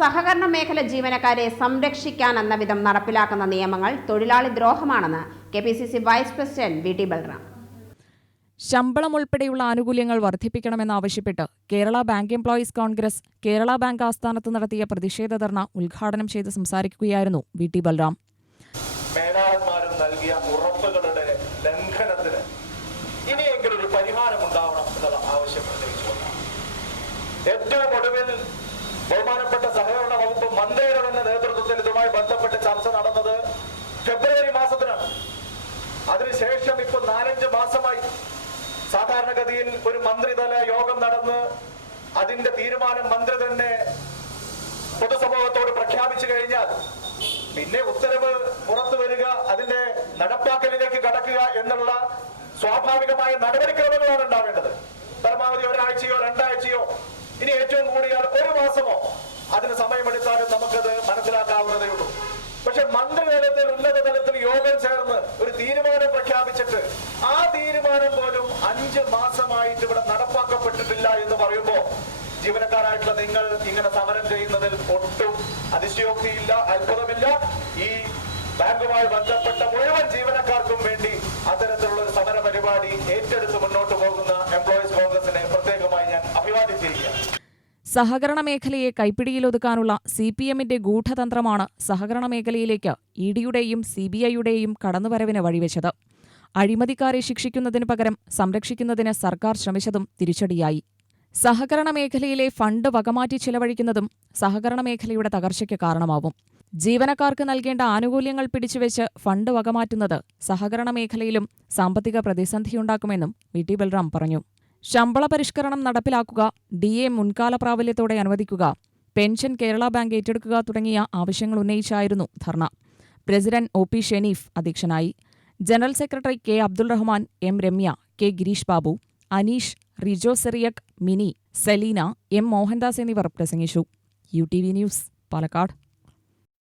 സഹകരണ മേഖല ജീവനക്കാരെ സംരക്ഷിക്കാനെന്ന വിധം നടപ്പിലാക്കുന്ന നിയമങ്ങൾ തൊഴിലാളി ദ്രോഹമാണെന്ന് KPCC vice president VT. Balram. ശമ്പളം ഉൾപ്പെടെയുള്ള ആനുകൂല്യങ്ങൾ വർദ്ധിപ്പിക്കണമെന്നാവശ്യപ്പെട്ട് Kerala bank employees Congress Kerala bank ആസ്ഥാനത്ത് നടത്തിയ പ്രതിഷേധ ധർണ ഉദ്ഘാടനം ചെയ്ത് സംസാരിക്കുകയായിരുന്നു വി.ടി. ബൽറാം. മേലാളന്മാരും നൽകിയ ഉറപ്പുകളുടെ ലംഘനത്തിന് ഇനിയെങ്കിലും ഒരു പരിഹാരമുണ്ടാവണം എന്നുള്ള ആവശ്യം ഉന്നയിച്ചുകൊണ്ടാണ് ഏറ്റവും ഒടുവിൽ ബഹുമാനപ്പെട്ട സഹകരണ വകുപ്പ് മന്ത്രിയുടെ തന്നെ നേതൃത്വത്തിൽ ഇതുമായി ബന്ധപ്പെട്ട് ചർച്ച നടന്നത് ഫെബ്രുവരി മാസത്തിലാണ്. അതിനുശേഷം ഇപ്പൊ 4-5 മാസമായി സാധാരണഗതിയിൽ ഒരു മന്ത്രിതല യോഗം നടന്ന് അതിന്റെ തീരുമാനം മന്ത്രി തന്നെ പൊതുസമൂഹത്തോട് പ്രഖ്യാപിച്ചു കഴിഞ്ഞാൽ പിന്നെ ഉത്തരവ് പുറത്തു വരിക, അതിന്റെ നടപ്പാക്കലിലേക്ക് കടക്കുക എന്നുള്ള സ്വാഭാവികമായ നടപടിക്രമങ്ങളാണ് ഉണ്ടാവേണ്ടത്. പരമാവധി ഒരാഴ്ചയോ 2 ആഴ്ചയോ ഇനി ഏറ്റവും കൂടിയാൽ 1 മാസമോ അതിന് സമയമെടുത്താലും നമുക്കത് മനസ്സിലാക്കാവുന്നതേ ഉള്ളൂ. പക്ഷെ മന്ത്രിതലത്തിൽ ഉന്നത തലത്തിൽ യോഗം ചേർന്ന് ഒരു തീരുമാനം പ്രഖ്യാപിച്ചിട്ട് ആ തീരുമാനം പോലും 5 മാസമായിട്ട് ഇവിടെ നടപ്പാക്കപ്പെട്ടിട്ടില്ല എന്ന് പറയുമ്പോൾ ജീവനക്കാരായിട്ടുള്ള നിങ്ങൾ ഇങ്ങനെ സമരം ചെയ്യുന്നതിൽ ഒട്ടും അതിശയോക്തിയില്ല, അത്ഭുതമില്ല. ഈ ബാങ്കുമായി ബന്ധപ്പെട്ട മുഴുവൻ ജീവനക്കാർക്കും വേണ്ടി അത്തരത്തിലുള്ള ഒരു സമര പരിപാടി ഏറ്റെടുത്ത് മുന്നോട്ട് പോകുന്ന എംപ്ലോയീസ് കോൺഗ്രസിനെ പ്രത്യേകമായി ഞാൻ അഭിവാദിച്ചിരിക്കുകയാണ്. സഹകരണ മേഖലയെ കൈപ്പിടിയിലൊതുക്കാനുള്ള CPMന്റെ ഗൂഢതന്ത്രമാണ് സഹകരണ മേഖലയിലേക്ക് ഇഡിയുടെയും CBIയുടെയും കടന്നുവരവിന് വഴിവെച്ചത്. അഴിമതിക്കാരെ ശിക്ഷിക്കുന്നതിനു പകരം സംരക്ഷിക്കുന്നതിന് സർക്കാർ ശ്രമിച്ചതും തിരിച്ചടിയായി. സഹകരണ മേഖലയിലെ ഫണ്ട് വകമാറ്റി ചിലവഴിക്കുന്നതും സഹകരണ മേഖലയുടെ തകർച്ചയ്ക്ക് കാരണമാവും. ജീവനക്കാർക്ക് നൽകേണ്ട ആനുകൂല്യങ്ങൾ പിടിച്ചുവെച്ച് ഫണ്ട് വകമാറ്റുന്നത് സഹകരണ മേഖലയിലും സാമ്പത്തിക പ്രതിസന്ധിയുണ്ടാക്കുമെന്നും വി.ടി. ബൽറാം പറഞ്ഞു. ശമ്പള പരിഷ്കരണം നടപ്പിലാക്കുക, DA മുൻകാല പ്രാബല്യത്തോടെ അനുവദിക്കുക, പെൻഷൻ കേരള ബാങ്ക് ഏറ്റെടുക്കുക തുടങ്ങിയ ആവശ്യങ്ങൾ ഉന്നയിച്ചായിരുന്നു ധർണ. പ്രസിഡന്റ് OP ഷെനീഫ് അധ്യക്ഷനായി. General secretary K. Abdul Rahman, M. Ramya, K. Girish Babu, Aneesh, Rijo Cyriac, Mini, Selina, M. Mohandas എന്നിവർ പ്രസംഗിച്ചു. UTV news, Palakkad.